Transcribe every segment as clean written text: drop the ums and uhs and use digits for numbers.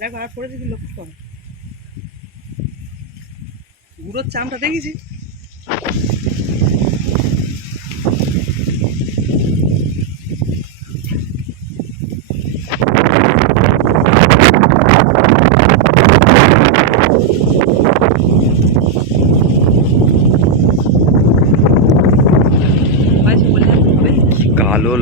দেখো আর পড়ে দেখি লক্ষ্য করো, গুঁড়োর চামটা দেখেছি। কালো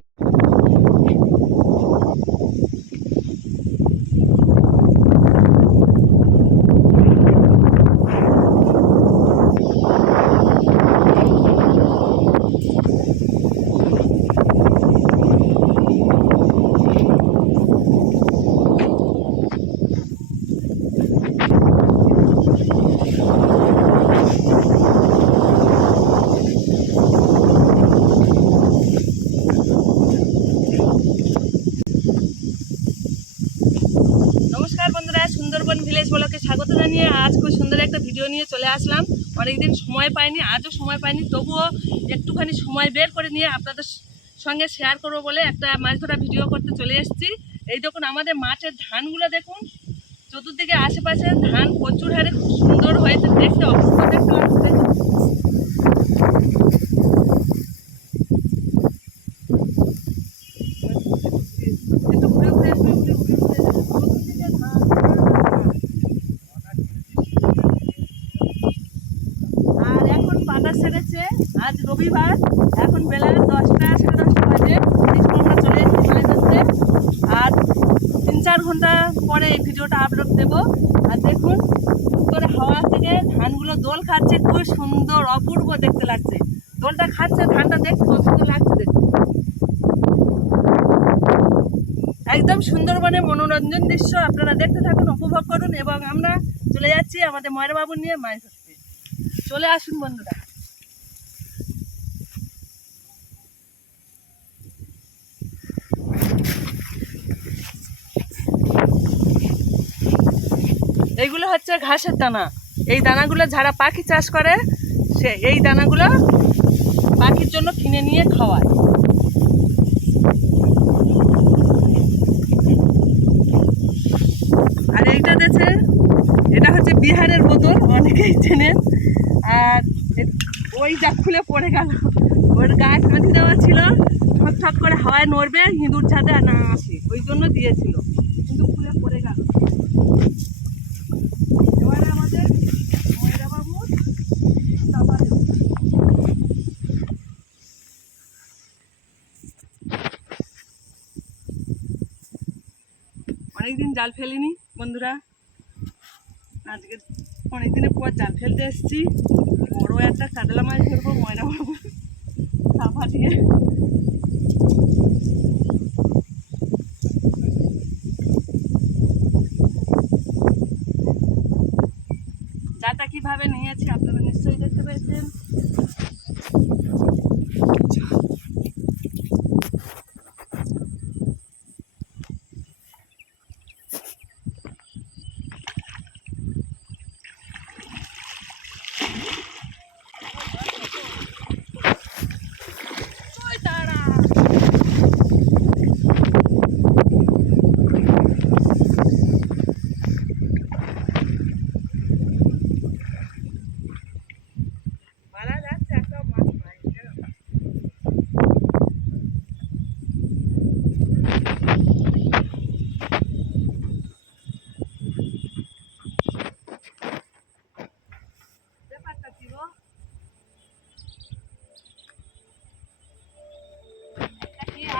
নমস্কার বন্ধুরা, সুন্দরবন ভিলেজ ব্লগে স্বাগত জানিয়ে আজ খুব সুন্দর একটা ভিডিও নিয়ে চলে আসলাম। অনেকদিন সময় পাইনি, আজও সময় পাইনি, তবুও একটুখানি সময় বের করে নিয়ে আপনাদের সঙ্গে শেয়ার করবো বলে একটা মাছ ধরা ভিডিও করতে চলে এসেছি। এই দেখুন আমাদের মাঠের ধানগুলো দেখুন, চতুর্দিকে আশেপাশে ধান প্রচুর হারে খুব সুন্দর হয়েছে, দেখতে অপূর্ব দেখতে লাগছে। আর এখন বাতাস ছেড়েছে, আজ রবিবার, এখন বেলা 10টা 10:30 বাজে। এই সময় আমরা চলে এসেছি মাছ ধরতে। আর 3-4 ঘন্টা পরে এই ভিডিওটা আপলোড দেবো। আর দেখুন উত্তরে হাওয়া থেকে ধানগুলো দোল খাচ্ছে, খুব সুন্দর অপূর্ব দেখতে লাগছে। দোলটা খাচ্ছে, ধানটা দেখতে কত সুন্দর লাগছে দেখুন। একদম সুন্দরবনের মনোরঞ্জন দৃশ্য আপনারা দেখতে থাকুন, উপভোগ করুন। এবং আমরা চলে যাচ্ছি আমাদের ময়রা বাবু নিয়ে মাছ ধরতে। চলে আসুন বন্ধুরা। এইগুলো হচ্ছে ঘাসের দানা। এই দানাগুলো যারা পাখি চাষ করে সে এই দানাগুলো পাখির জন্য কিনে নিয়ে খাওয়ায়। আর এইটা দেখছে, এটা হচ্ছে বিহারের বোতল, অনেকেই চেনেন। আর ওই যা খুলে পড়ে গেল, ওর গায়ে কাঁচি দেওয়া ছিল, ঠক ঠক করে হাওয়ায় নড়বে, ইঁদুর ছাদে না আসে, ওই জন্য দিয়েছিল, কিন্তু খুলে পড়ে গেল। এবারে আমাদের ময়রা বাবু চাপা দেবে। অনেকদিন জাল ফেলিনি বন্ধুরা, আজকে অনেকদিনের পর জাল ফেলতে এসেছি। বড় একটা কাতলা মাছ ধরবো ময়রা বাবু চাপা দিয়ে। জালটা কিভাবে নিয়েছি আপনারা নিশ্চয়ই দেখতে পেয়েছেন।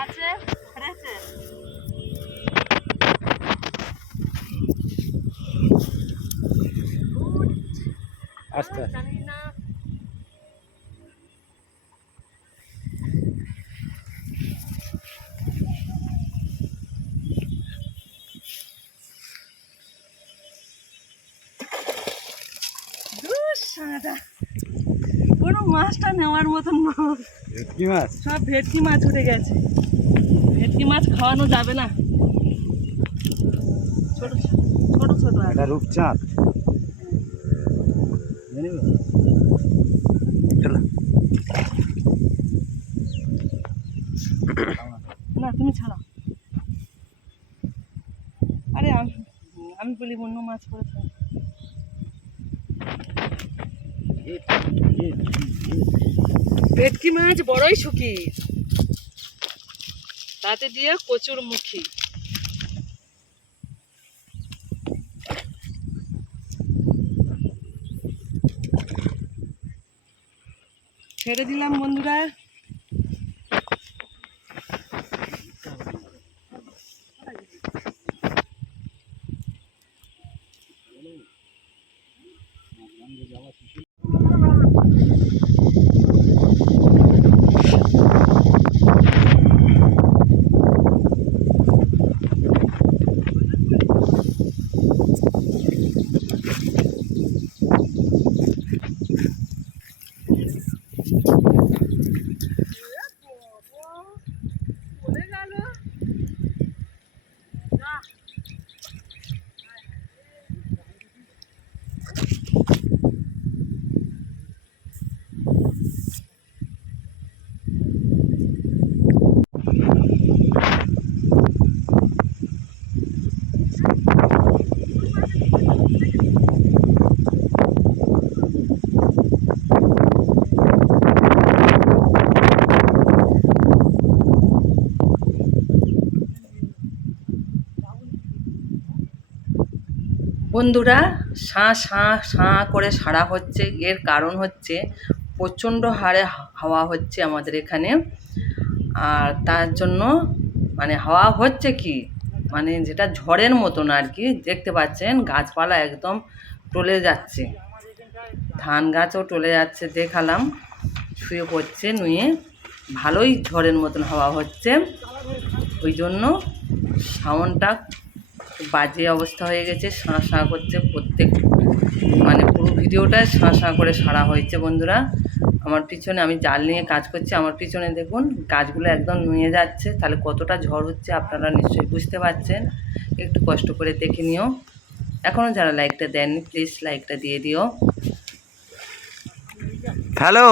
আছে ফ্রেশে আস্তে জানি না। কোনো মাছটা নেওয়ার মতন নয়, ভেটকি মাছ, সব ভেটকি মাছ উঠে গেছে। ভেটকি মাছ খাওয়ানো যাবে না, ছোট ছোট ছোট। এটা রূপচাঁদ। না তুমি ছাড়াও। আরে আমি আমি বলি অন্য মাছ পড়েছে। ভেটকি মাছ বড়ই শুকি, তাতে দিয়ে কচুর মুখী। ছেড়ে দিলাম বন্ধুরা। বন্ধুরা, শাঁ শাঁ শাঁ করে সাড়া হচ্ছে, এর কারণ হচ্ছে প্রচণ্ড হারে হাওয়া হচ্ছে আমাদের এখানে। আর তার জন্য মানে হাওয়া হচ্ছে কি মানে যেটা ঝড়ের মতন আর কি, দেখতে পাচ্ছেন গাছপালা একদম টলে যাচ্ছে, ধান গাছও টলে যাচ্ছে, দেখালাম শুয়ে পড়ছে নুয়ে, ভালোই ঝড়ের মতন হাওয়া হচ্ছে। ওই জন্য সাউন্ডটা বাজে অবস্থা হয়ে গেছে, শাঁ শাঁ করছে প্রত্যেক মানে পুরো ভিডিওটায় শাঁ শাঁ করে সারা হয়েছে। বন্ধুরা, আমার পিছনে আমি জাল নিয়ে কাজ করছি, আমার পিছনে দেখুন গাছগুলো একদম নুয়ে যাচ্ছে, তাহলে কতটা ঝড় হচ্ছে আপনারা নিশ্চয়ই বুঝতে পারছেন। একটু কষ্ট করে দেখে নিও। এখনও যারা লাইকটা দেননি প্লিজ লাইকটা দিয়ে দিও। ফেলো,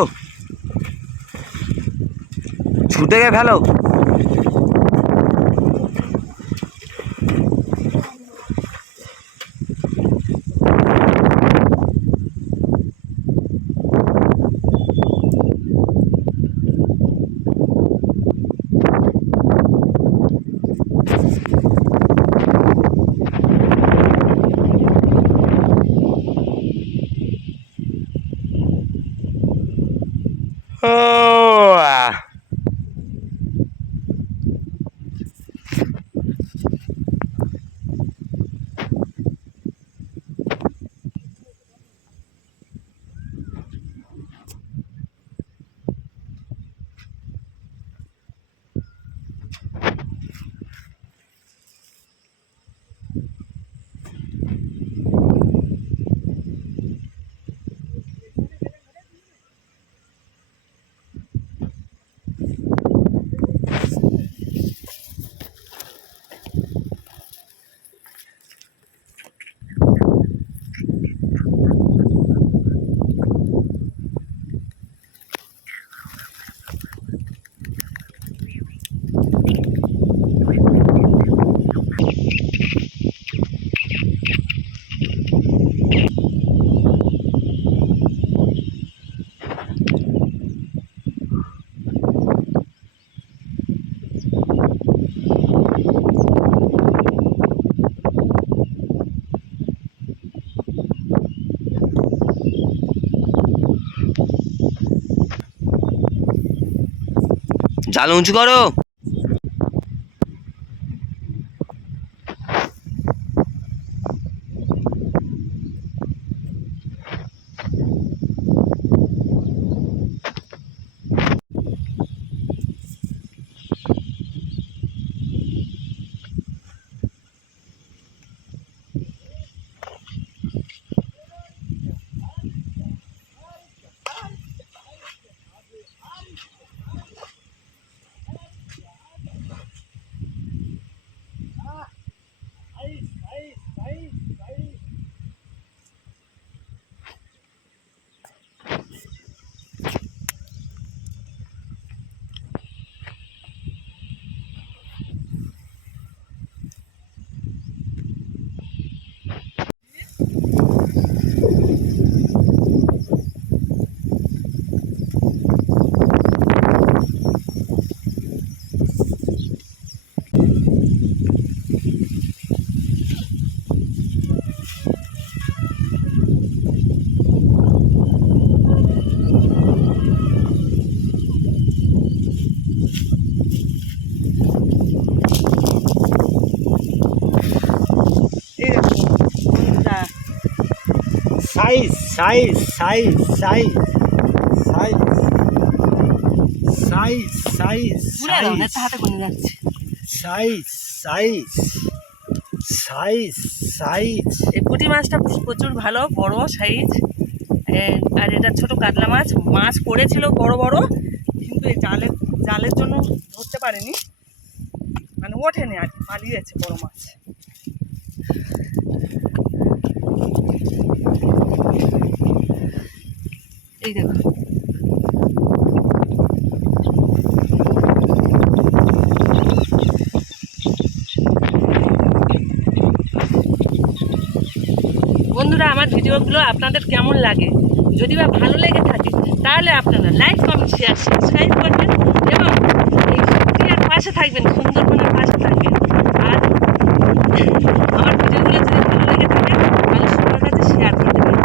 ছুটে গে ফেলো। জাল উঁচু করো। এই দেখুন বন্ধুরা, size size size size size size size ঘুরে দাও, একটা হাতে গুনে যাচ্ছে। সাইজ সাইজ সাইজ সাইজ এই পুঁটি মাছটা প্রচুর ভালো, বড় সাইজ। আর এটা ছোট কাতলা মাছ, মাছ পড়েছিল বড় বড়, কিন্তু এই জালের জন্য ধরতে পারেনি, মানে ওঠেনি আর কি, পালিয়েছে বড় মাছ। এই দেখো বন্ধুরা, আমার ভিডিওগুলো আপনাদের কেমন লাগে? যদি বা ভালো লেগে থাকে তাহলে আপনারা লাইক কমেন্ট শেয়ার সাবস্ক্রাইব করবেন এবং এই ভিডিওর পাশে থাকবেন, সুন্দরবনের পাশে থাকবেন। আর আমার ভিডিওগুলো যদি ভালো লেগে থাকে তাহলে সবার কাছে শেয়ার করে দেবেন।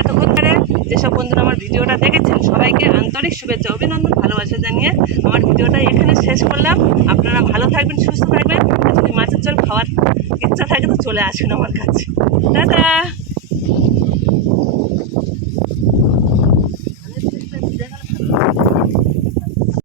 এতক্ষণ ধরে যেসব বন্ধুরা আমার ভিডিওটা দেখেছেন সবাইকে আন্তরিক শুভেচ্ছা অভিনন্দন ভালোবাসা জানিয়ে আমার ভিডিওটা এখানে শেষ করলাম। আপনারা ভালো থাকবেন, সুস্থ থাকবেন। যদি মাছের ঝোল খাওয়ার ইচ্ছা থাকে তো চলে আসুন আমার কাছে। টাটা।